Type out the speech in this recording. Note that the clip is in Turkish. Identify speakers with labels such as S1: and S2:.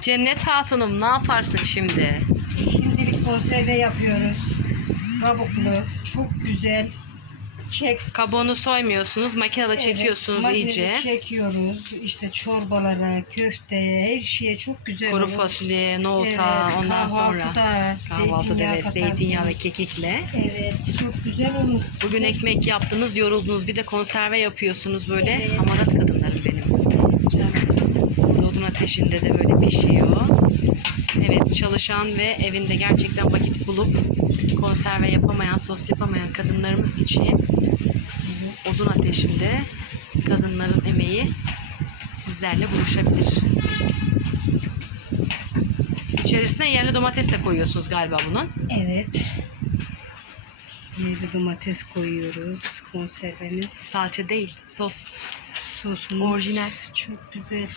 S1: Cennet Hatun'um ne yaparsın şimdi?
S2: Şimdilik konserve yapıyoruz. Kabuklu, çok güzel. Çek.
S1: Kabuğunu soymuyorsunuz, makinede
S2: Evet,
S1: çekiyorsunuz
S2: makinede
S1: iyice.
S2: Çekiyoruz. İşte çorbalara, köfteye, her şeye çok güzel
S1: Kuru
S2: olur.
S1: fasulyeye, nohuta,
S2: Evet,
S1: ondan sonra
S2: kahvaltıda
S1: kahvaltıda
S2: zeytinyağı
S1: evet zeytinyağı ve kekikle.
S2: Evet, çok güzel olur.
S1: Bugün ekmek yaptınız, yoruldunuz. Bir de konserve yapıyorsunuz böyle.
S2: Evet.
S1: Hamarat kadınlarım benim. Burada odun ateşinde de böyle pişiyor. Evet çalışan ve evinde gerçekten vakit bulup konserve yapamayan, sos yapamayan kadınlarımız için odun ateşinde kadınların emeği sizlerle buluşabilir. İçerisine yerli domates de koyuyorsunuz galiba bunun.
S2: Evet. Yerli domates koyuyoruz. Konservemiz.
S1: Salça değil, sos.
S2: Sosumuz
S1: Orijinal.
S2: çok güzel.